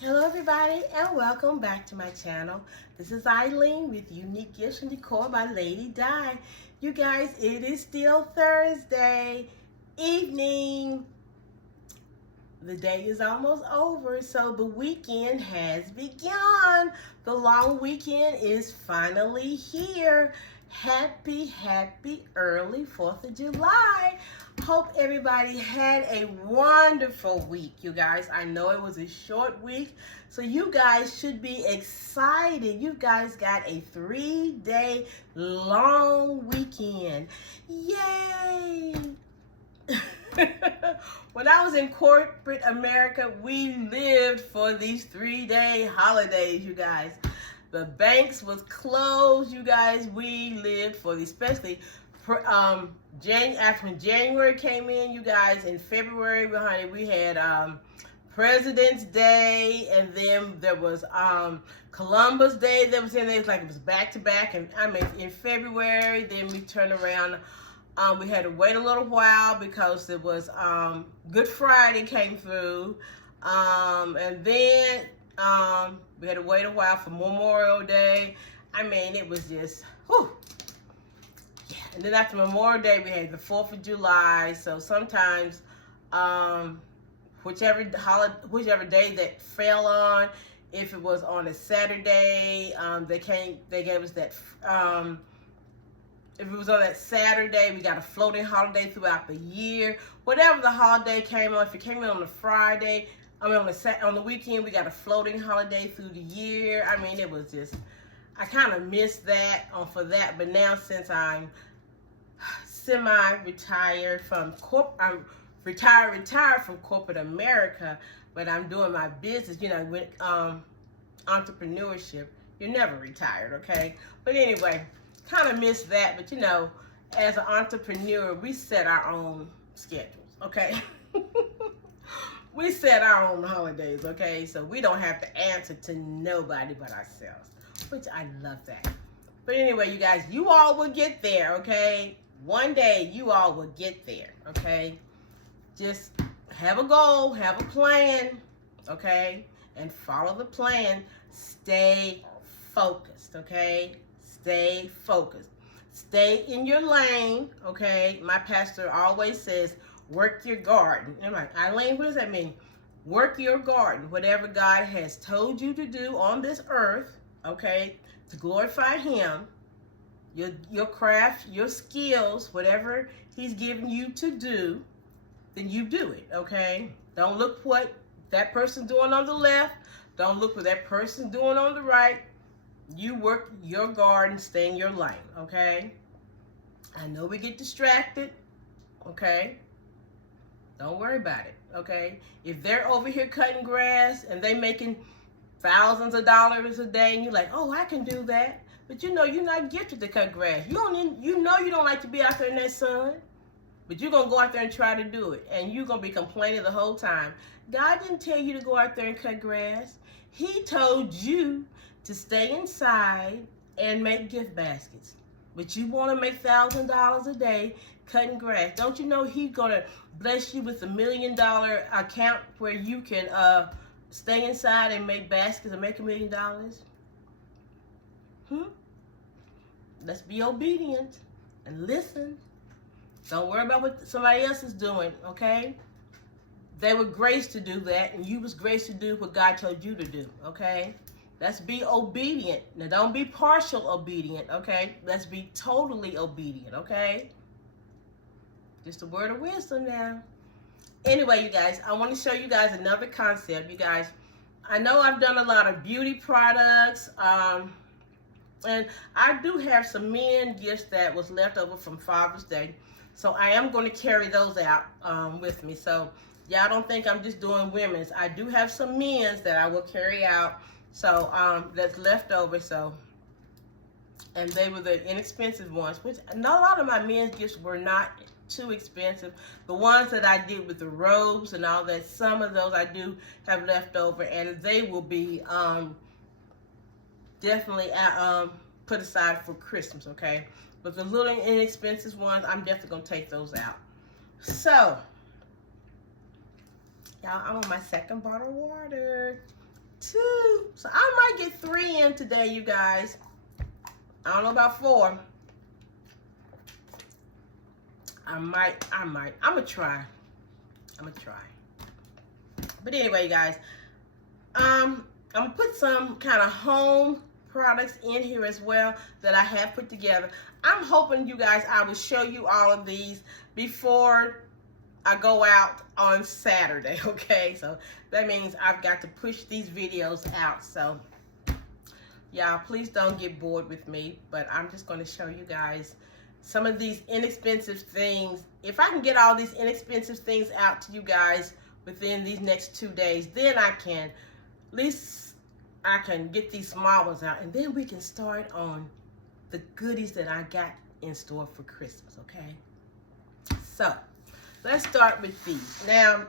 Hello everybody and welcome back to my channel. This is Eileen with Unique Gifts and Decor by Lady Di. You guys, it is still Thursday evening. The day is almost over, so the weekend has begun. The long weekend is finally here. Happy early 4th of July. Hope everybody had a wonderful week, you guys. I know it was a short week, so you guys should be excited. You guys got a 3-day long weekend. Yay! When I was in corporate America, we lived for these 3-day holidays, you guys. The banks was closed, you guys. We lived for these, especially after when January came in, you guys. In February, honey, we had President's Day, and then there was Columbus Day that was in there. It was like it was back to back, and I mean in February, then we turned around. We had to wait a little while because it was Good Friday came through, and then we had to wait a while for Memorial Day. I mean, it was just, whew. Yeah. And then after Memorial Day, we had the 4th of July. So sometimes, whichever day that fell on, if it was on a Saturday, they gave us that. If it was on that Saturday, we got a floating holiday throughout the year. Whatever the holiday came on, if it came in on a Friday, on the weekend, we got a floating holiday through the year. I mean, it was just, I kind of missed that for that. But now, since I'm semi-retired from I'm retired from corporate America, but I'm doing my business, you know, with entrepreneurship. You're never retired, okay? But anyway, kind of miss that, but you know, as an entrepreneur, we set our own schedules, okay? We set our own holidays, okay? So we don't have to answer to nobody but ourselves, which I love that. But anyway, you guys, you all will get there, okay? One day, you all will get there, okay? Just have a goal, have a plan, okay? And follow the plan. Stay focused, okay? Stay focused. Stay in your lane, okay? My pastor always says, work your garden. And I'm like, Eileen, what does that mean? Work your garden. Whatever God has told you to do on this earth, okay, to glorify Him, your craft, your skills, whatever He's given you to do, then you do it, okay? Don't look what that person doing on the left. Don't look what that person doing on the right. You work your garden, stay in your lane, okay? I know we get distracted, okay? Don't worry about it, okay? If they're over here cutting grass and they making thousands of dollars a day, and you're like, oh, I can do that. But you know you're not gifted to cut grass. You know you don't like to be out there in that sun, but you're gonna go out there and try to do it, and you're gonna be complaining the whole time. God didn't tell you to go out there and cut grass. He told you to stay inside and make gift baskets. But you want to make $1,000 a day cutting grass. Don't you know He's going to bless you with $1 million account where you can stay inside and make baskets and make $1 million? Let's be obedient and listen. Don't worry about what somebody else is doing, okay? They were graced to do that, and you was graced to do what God told you to do, okay? Let's be obedient. Now, don't be partial obedient, okay? Let's be totally obedient, okay? Just a word of wisdom now. Anyway, you guys, I want to show you guys another concept. You guys, I know I've done a lot of beauty products, and I do have some men gifts that was left over from Father's Day. So I am going to carry those out with me. So y'all don't think I'm just doing women's. I do have some men's that I will carry out. So that's left over. So, and they were the inexpensive ones, which a lot of my men's gifts were not too expensive. The ones that I did with the robes and all that, some of those I do have left over, and they will be definitely put aside for Christmas, okay? But the little inexpensive ones, I'm definitely going to take those out. So, y'all, I'm on my second bottle of water. 2. So I might get 3 in today, you guys. I don't know about 4. I might. I'm gonna try. But anyway, you guys, I'm gonna put some kind of home products in here as well that I have put together. I'm hoping, you guys, I will show you all of these before I go out on Saturday, okay? So that means I've got to push these videos out. So y'all, please don't get bored with me, but I'm just going to show you guys some of these inexpensive things. If I can get all these inexpensive things out to you guys within these next 2 days, then I can, at least I can get these small ones out, and then we can start on the goodies that I got in store for Christmas, okay? So let's start with these. Now,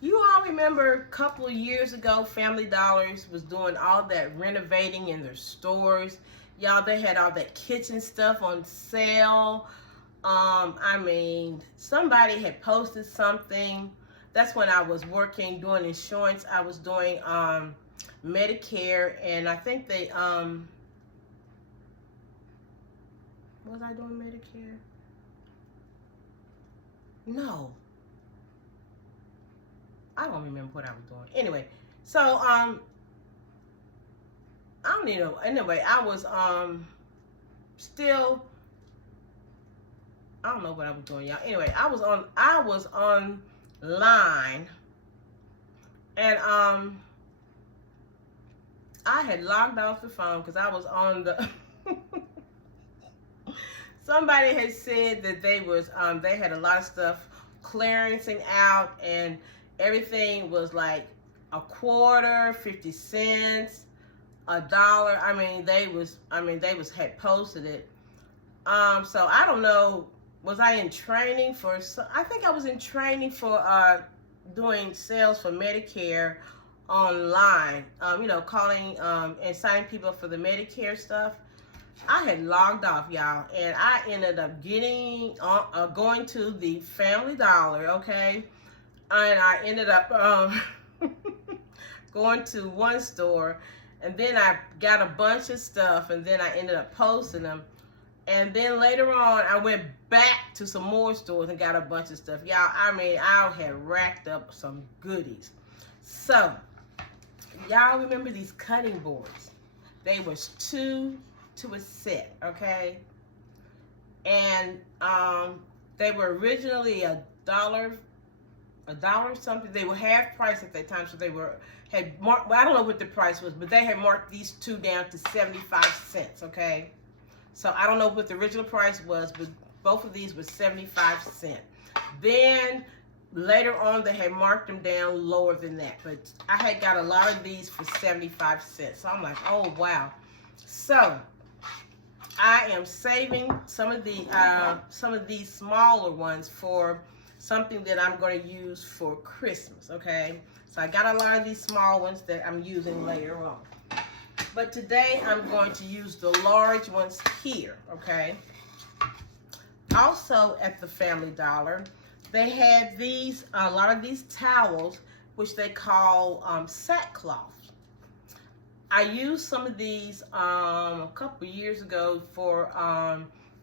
you all remember a couple of years ago, Family Dollars was doing all that renovating in their stores. Y'all, they had all that kitchen stuff on sale. I mean, somebody had posted something. That's when I was working, doing insurance. I was doing Medicare, and I think they, was I doing Medicare? No. I don't remember what I was doing. Anyway, so, I don't even know. Anyway, I was, still, I don't know what I was doing, y'all. Anyway, I was online, and, I had logged off the phone because I was on the, somebody had said that they was, they had a lot of stuff clearancing out, and everything was like a quarter, 50 cents, $1. I mean, they had posted it. So I don't know, was I in training for, I think I was in training for doing sales for Medicare online, you know, calling and signing people for the Medicare stuff. I had logged off, y'all, and I ended up getting going to the Family Dollar, okay, and I ended up going to one store, and then I got a bunch of stuff, and then I ended up posting them, and then later on I went back to some more stores and got a bunch of stuff, y'all. I mean, I had racked up some goodies. So y'all remember these cutting boards? They was 2 to a set, okay? And they were originally $1 something. They were half price at that time, so they had marked, well, I don't know what the price was, but they had marked these 2 down to 75 cents, okay? So I don't know what the original price was, but both of these were 75 cents. Then later on, they had marked them down lower than that, but I had got a lot of these for 75 cents. So I'm like, oh, wow. So I am saving some of these smaller ones for something that I'm going to use for Christmas, okay? So I got a lot of these small ones that I'm using later on. But today I'm going to use the large ones here, okay? Also at the Family Dollar, they had these, a lot of these towels, which they call sackcloth. I used some of these a couple years ago for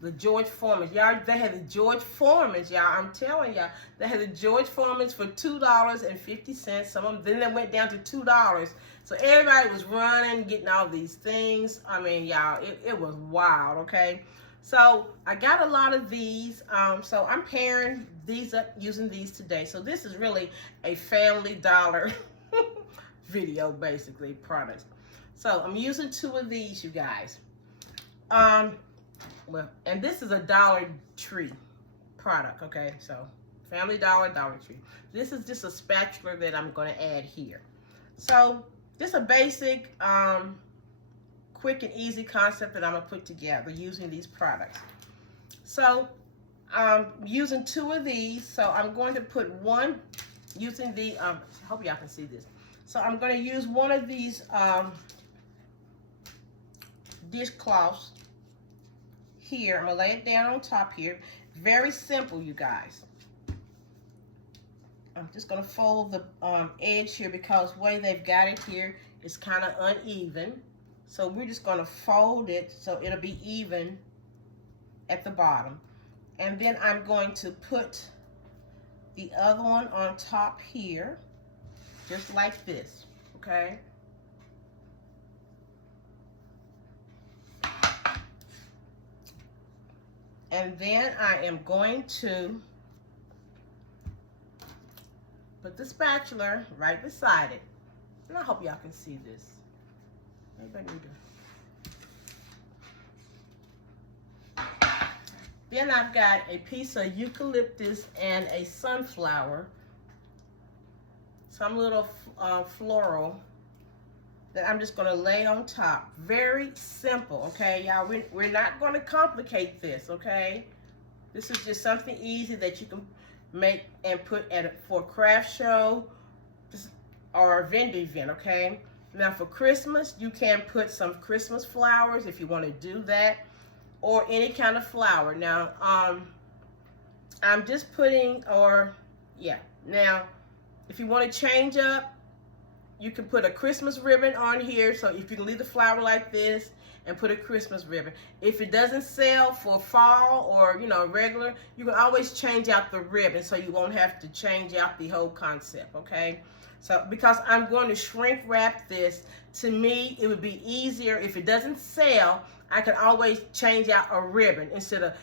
the George Foreman. Y'all, they had the George Foremans, y'all. I'm telling y'all, they had the George Foremans for $2.50. Some of them, then they went down to $2. So everybody was running, getting all these things. I mean, y'all, it was wild, okay? So I got a lot of these. So I'm pairing these up using these today. So this is really a Family Dollar video, basically, products. So I'm using 2 of these, you guys. Well, and this is a Dollar Tree product, okay? So Family Dollar, Dollar Tree. This is just a spatula that I'm going to add here. So just a basic, quick and easy concept that I'm going to put together using these products. So I'm using 2 of these. So I'm going to put one using the, I hope y'all can see this. So I'm going to use one of these dishcloths here. I'm going to lay it down on top here. Very simple, you guys. I'm just going to fold the edge here because the way they've got it here It's kind of uneven. So we're just going to fold it so it'll be even at the bottom. And then I'm going to put the other one on top here, just like this, okay? And then I am going to put the spatula right beside it. And I hope y'all can see this. Maybe I need to. Then I've got a piece of eucalyptus and a sunflower. Some little floral that I'm just going to lay on top. Very simple, okay, y'all? We're not going to complicate this, okay? This is just something easy that you can make and put for a craft show or a vendor event, okay? Now for Christmas, you can put some Christmas flowers if you want to do that, or any kind of flower. Now, I'm just putting, now, if you want to change up, you can put a Christmas ribbon on here. So if you can leave the flower like this and put a Christmas ribbon. If it doesn't sell for fall or, you know, regular, you can always change out the ribbon so you won't have to change out the whole concept, okay? So because I'm going to shrink wrap this, to me, it would be easier if it doesn't sell, I can always change out a ribbon instead of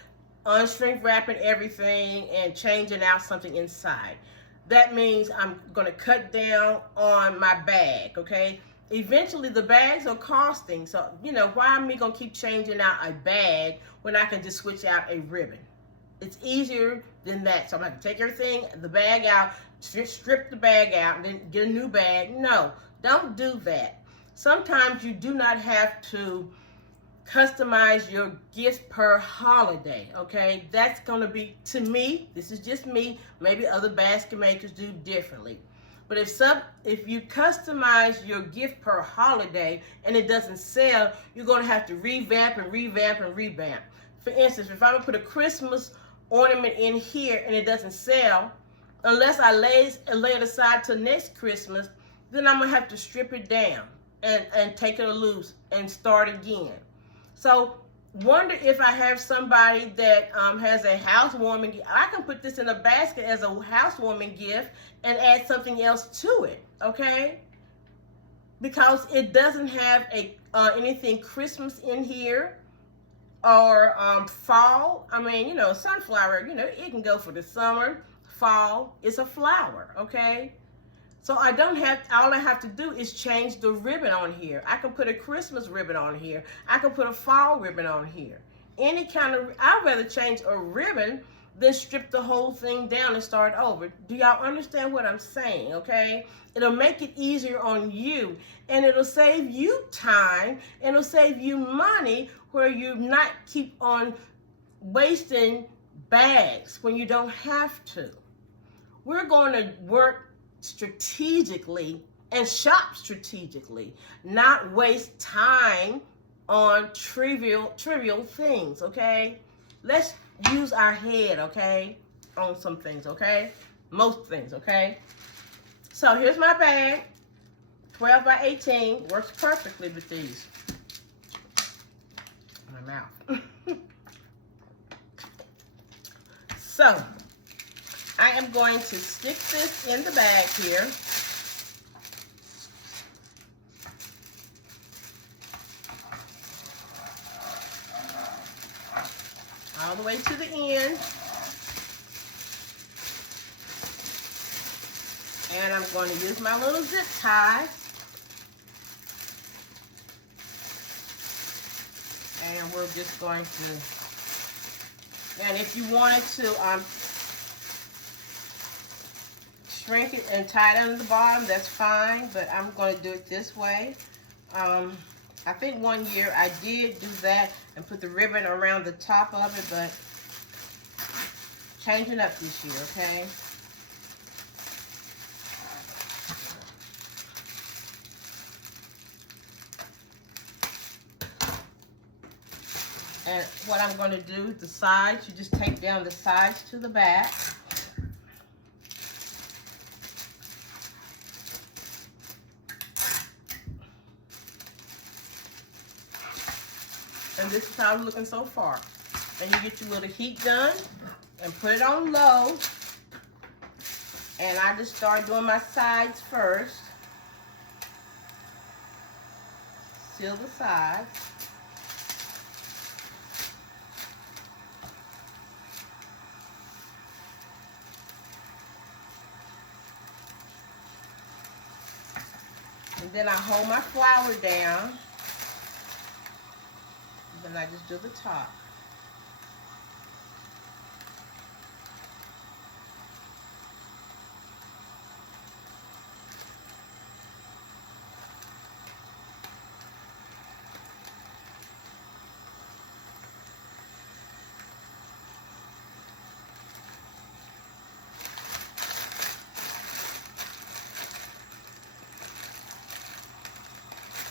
unshrink wrapping everything and changing out something inside. That means I'm going to cut down on my bag, okay? Eventually, the bags are costing. So, you know, why am I going to keep changing out a bag when I can just switch out a ribbon? It's easier than that. So I'm going to take everything, the bag out, strip the bag out, and then get a new bag. No, don't do that. Sometimes you do not have to customize your gift per holiday, okay? That's gonna be, to me, this is just me, maybe other basket makers do differently. But if you customize your gift per holiday and it doesn't sell, you're gonna have to revamp and revamp and revamp. For instance, if I'm gonna put a Christmas ornament in here and it doesn't sell, unless I lay it aside till next Christmas, then I'm gonna have to strip it down and take it loose and start again. So wonder if I have somebody that has a housewarming gift. I can put this in a basket as a housewarming gift and add something else to it, okay? Because it doesn't have anything Christmas in here or fall. I mean, you know, sunflower, you know, it can go for the summer, fall. It's a flower, okay? So I don't have, all I have to do is change the ribbon on here. I can put a Christmas ribbon on here. I can put a fall ribbon on here. Any kind of, I'd rather change a ribbon than strip the whole thing down and start over. Do y'all understand what I'm saying, okay? It'll make it easier on you, and it'll save you time, and it'll save you money where you not keep on wasting bags when you don't have to. We're going to work strategically and shop strategically, not waste time on trivial things, okay? Let's use our head, okay, on some things, okay? Most things, okay? So here's my bag, 12 by 18, works perfectly with these. My mouth. So I am going to stick this in the bag here. All the way to the end. And I'm going to use my little zip tie. And we're just going to, and if you wanted to, shrink it and tie it on the bottom, that's fine, but I'm going to do it this way. I think one year I did do that and put the ribbon around the top of it, but changing up this year, okay? And what I'm going to do, the sides, you just take down the sides to the back. And this is how it's looking so far. And you get your little heat gun and put it on low. And I just start doing my sides first. Seal the sides. And then I hold my flour down. And then I just do the top.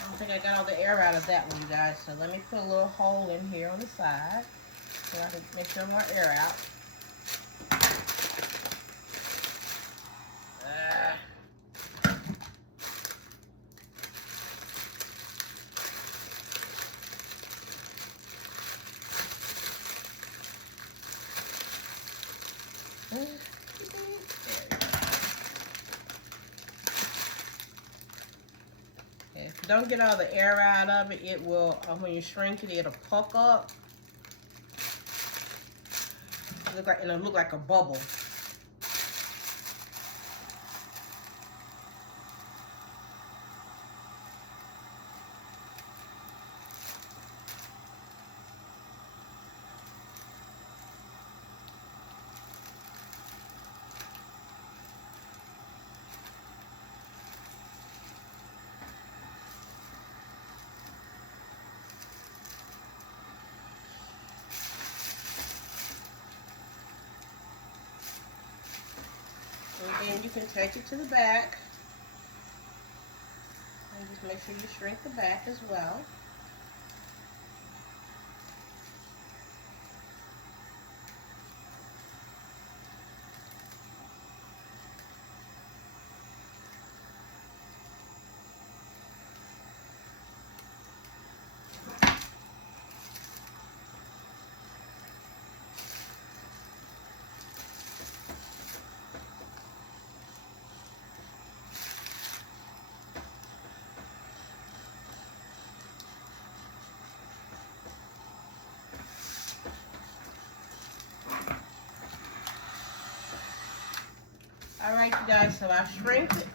I think I got all the air out of that one, you guys. So let me put a little hole in here on the side so I can make sure more air out. If you don't get all the air out of it, it will, when you shrink it, it'll puck up. It'll look like a bubble. And then you can take it to the back. And just make sure you shrink the back as well. All right, you guys, so I shrink it.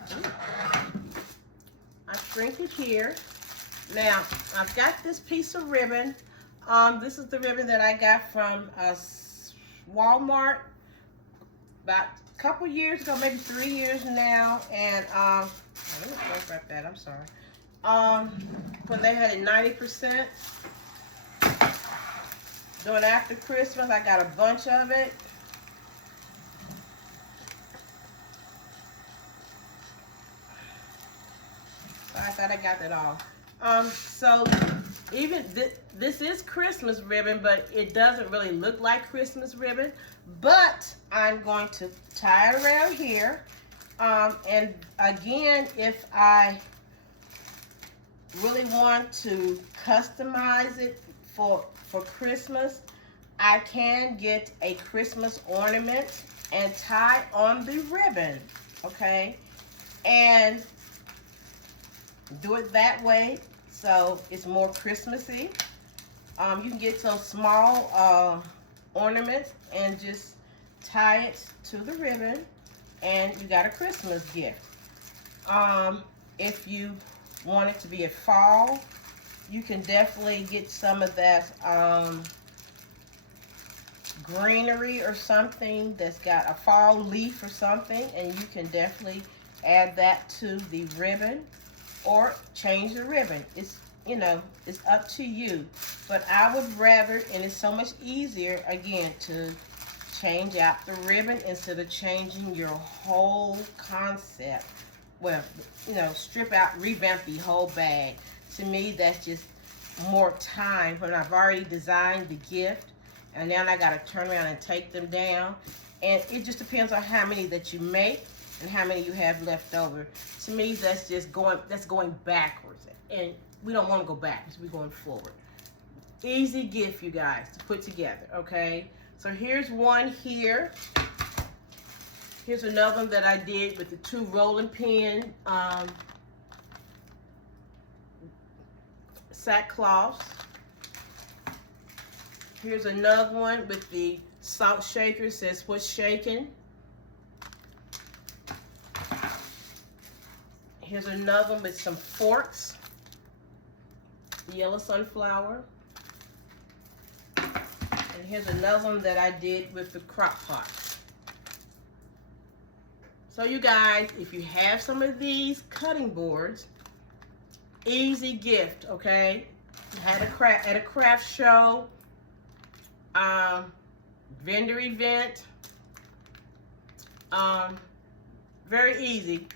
I shrink it here. Now, I've got this piece of ribbon. This is the ribbon that I got from Walmart about a couple years ago, maybe 3 years now. And let me wrap that, I'm sorry. When they had it 90%. Doing after Christmas, I got a bunch of it. I thought I got that all. So even this is Christmas ribbon, but it doesn't really look like Christmas ribbon. But I'm going to tie it around here. And again, if I really want to customize it for Christmas, I can get a Christmas ornament and tie on the ribbon, okay? And do it that way so it's more Christmassy. You can get those small ornaments and just tie it to the ribbon and you got a Christmas gift. If you want it to be a fall, you can definitely get some of that greenery or something that's got a fall leaf or something, and you can definitely add that to the ribbon or change the ribbon. It's, you know, it's up to you. But I would rather, and it's so much easier, again, to change out the ribbon instead of changing your whole concept. Well, you know, strip out, revamp the whole bag. To me, that's just more time when I've already designed the gift, and now I gotta turn around and take them down. And it just depends on how many that you make and how many you have left over. To me, that's just going backwards. And we don't want to go backwards, we're going forward. Easy gift, you guys, to put together, okay? So here's one here. Here's another one that I did with the 2 rolling pin sackcloths. Here's another one with the salt shaker. It says what's shaking. Here's another one with some forks. Yellow sunflower. And here's another one that I did with the crock pot. So you guys, if you have some of these cutting boards, easy gift, okay? Had at a craft show, vendor event, very easy.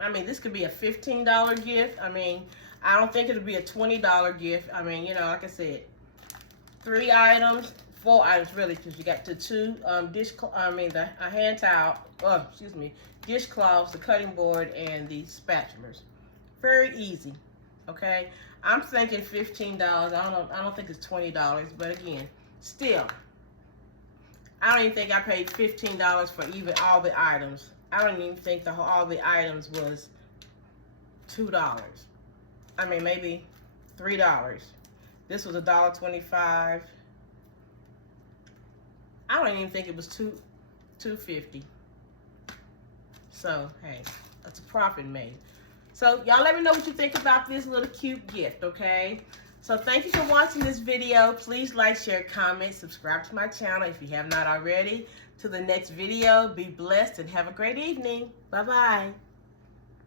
I mean, this could be a $15 gift. I mean, I don't think it'll be a $20 gift. I mean, you know, like I said, 4 items really, because you got the 2 a hand towel, dishcloths, the cutting board, and the spatulas. Very easy, okay? I'm thinking $15. I don't think it's $20, but again, still, I don't even think I paid $15 for even all the items. I don't even think all the items was $2. I mean, maybe $3. This was $1.25. I don't even think it was $2.50. So hey, that's a profit made. So y'all let me know what you think about this little cute gift, okay? So thank you for watching this video. Please like, share, comment, subscribe to my channel if you have not already. To the next video, be blessed and have a great evening. Bye-bye.